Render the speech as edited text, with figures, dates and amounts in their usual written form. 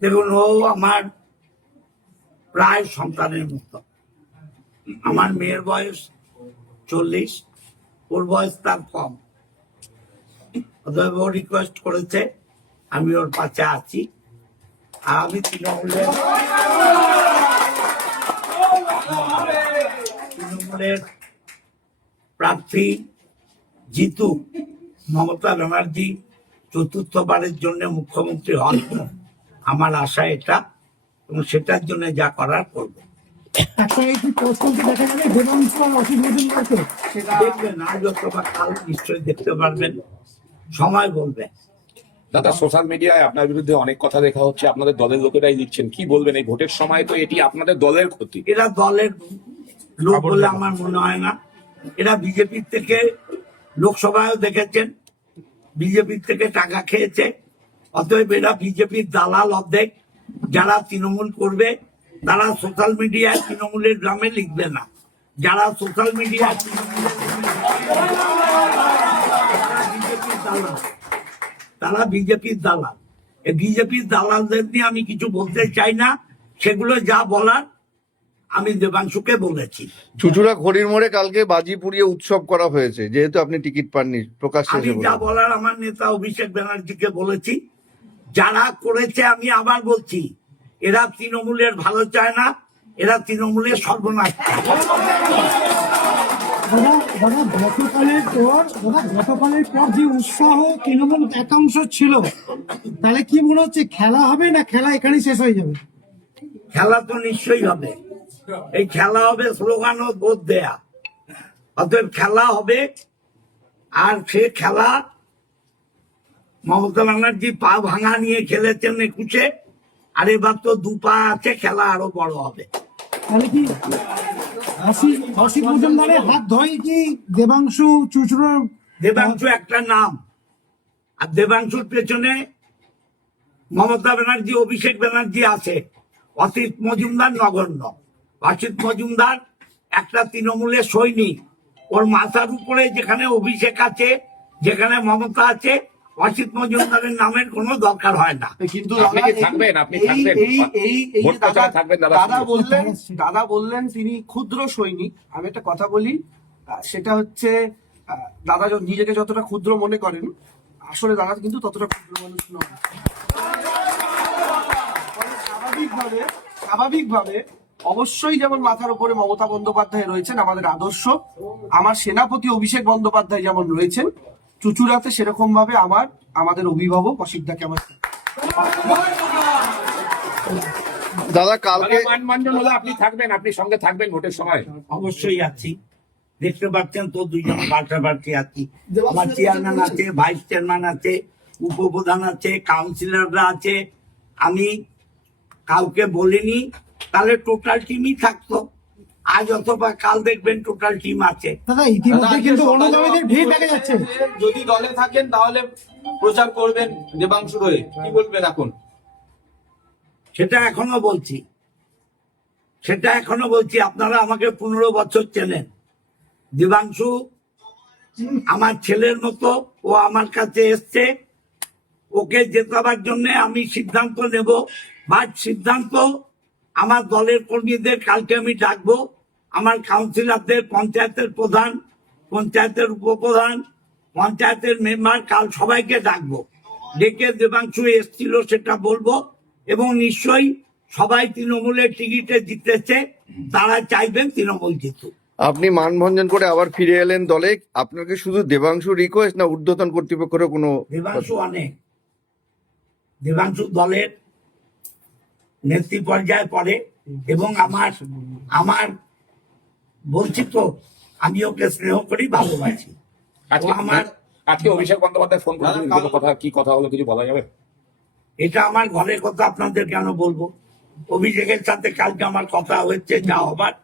দেখুন, ও আমার প্রায় সন্তানের মতো। আমার মেয়ের বয়স 40, ওর বয়স তার কম। অতএব ও রিকোয়েস্ট করেছে, আমি ওর পাশে আছি। আর আমি তৃণমূলের প্রার্থী জিতু মমতা ব্যানার্জি চতুর্থবারের জন্য মুখ্যমন্ত্রী হন, আমার আশা এটা, এবং সেটার জন্য যা করার করব। দেখবেন আজ অথবা কাল নিশ্চয়ই দেখতে পারবেন, সময় বলবে। দাদা, সোশ্যাল মিডিয়ায় আপনার বিরুদ্ধে অনেক কথা দেখা হচ্ছে, আপনাদের দলের লোকেরাই লিখছেন, কি বলবেন? এই ভোটের সময় তো এটি আপনাদের দলের ক্ষতি। এরা দলের লোক বলে আমার মনে হয় না। এরা বিজেপির থেকে, লোকসভায়ও দেখেছেন, বিজেপির থেকে টাকা খেয়েছে। অতএব এরা বিজেপির দালাল অর্ধেক। যারা তৃণমূল করবে তারা সোশ্যাল মিডিয়ায় তৃণমূলের গ্রামে লিখবে না। যারা সোশ্যাল মিডিয়ায় তারা বিজেপির দালাল। এই বিজেপির দালালদের নিয়ে আমি কিছু বলতে চাই না। সেগুলো যা বলার আমি দেবাংশুকে বলেছি। চুচুড়া ঘড়ির মোড়ে কালকে বাজি পুড়িয়ে উৎসব করা হয়েছে, যেহেতু আপনি টিকিট পাননি প্রকাশ্যে। আমি যা বলার আমার নেতা অভিষেক ব্যানার্জিকে বলেছি। যারা করেছে, আমি আবার বলছি, এরা তৃণমূলের ভালো চায় না, এরা তৃণমূলের সর্বনাশ। গতকালের পর যে উৎসাহ তৃণমূল একাংশ ছিল, তাহলে কি মনে হচ্ছে খেলা হবে না খেলা এখানেই শেষ হয়ে যাবে? খেলা তো নিশ্চয়ই হবে। এই খেলা হবে স্লোগান ও ভোট দেয়া। অতএব খেলা হবে। আর সে খেলা মমতা ব্যানার্জি পা ভাঙা নিয়ে খেলেছেন 21-এ, আর এবার তো 2 পা আছে, খেলা আরো বড় হবে। তাহলে কি অসিত মজুমদারের হাত ধরে কি দেবাংশু চুচুড়ো? দেবাংশু একটা নাম, আর দেবাংশুর পেছনে মমতা ব্যানার্জি, অভিষেক ব্যানার্জি আছে। অসিত মজুমদার নগণ্য। অসিত মজুমদার একটা তৃণমূলের সৈনিক। ওর মাথার উপরে যেখানে অভিষেক আছে, যেখানে মমতা আছে, অসিত মজুমদারের নামের কোনো দরকার হয় না। কিন্তু দাদা বললেন তিনি ক্ষুদ্র সৈনিক। আমি একটা কথা বলি, সেটা হচ্ছে দাদা নিজেকে যতটা ক্ষুদ্র মনে করেন, আসলে দাদা কিন্তু ততটা ক্ষুদ্র মানুষ নয়। স্বাভাবিকভাবে অবশ্যই যেমন মাথার উপরে মমতা বন্দ্যোপাধ্যায় রয়েছেন আমাদের আদর্শ, আমার সেনাপতি অভিষেক বন্দ্যোপাধ্যায় যেমন রয়েছেন চুচুড়াতে, সেরকম ভাবে আমাদের অভিভাবক অসিতদাকে আমার। দাদা, কালকে মানবন্ধন হলে আপনি থাকবেন, আপনি সঙ্গে থাকবেন ভোটের সময়? অবশ্যই আছি। দেখতে পাচ্ছেন তো, 2 জন পাল্টাপাল্টি আছি। আমার চেয়ারম্যান আছে, ভাইস চেয়ারম্যান আছে, উপপ্রধান আছে, কাউন্সিলররা আছে। আমি কাউকে বলিনি, তাহলে টোটাল টিমই থাকতো। আজ অথবা কাল দেখবেন টোটাল টিম আছে। দাদা, ইতিমধ্যে কিন্তু অনুগামীদের ভিড় দেখা যাচ্ছে। যদি দলে থাকেন তাহলে প্রচার করবেন দেবাংশুর হয়ে, কি বলবেন এখন? সেটা এখনো বলছি। আপনারা আমাকে 15 বছর চেনেন। দেবাংশু আমার ছেলের মতো। ও আমার কাছে এসছে। ওকে জেতাবার জন্য আমি সিদ্ধান্ত নেব, বা সিদ্ধান্ত আমার দলের কর্মীদের কালকে আমি ডাকবো। আমার কাউন্সিলরদের, পঞ্চায়েতের প্রধান, পঞ্চায়েতের উপপ্রধান, পঞ্চায়েতের মেম্বার, কাল সবাইকে ডাকবো। ডেকে দেবাংশু এসছিল সেটা বলবো। এবং নিশ্চয়ই সবাই তৃণমূলের টিকিটে জিতেছে, তারা চাইবেন তৃণমূল জিতুক। আপনি মানভঞ্জন করে আবার ফিরে এলেন দলে। আপনাকে শুধু দেবাংশু রিকোয়েস্ট না ঊর্ধ্বতন কর্তৃপক্ষেরও কোনো? দেবাংশু অনেক। দেবাংশু দলের নেত্রী পর্যায়ে পড়ে, এবং আমার বলছি তো, আমি ওকে স্নেহ করি, ভালোবাসি। আজকে অভিষেক বন্দ্যোপাধ্যায় ফোন করে কি কথা হলো, কিছু বলা যাবে? এটা আমার ঘরের কথা, আপনাদের কেন বলবো? অভিষেকের সাথে কালকে আমার কথা হয়েছে, যা হবার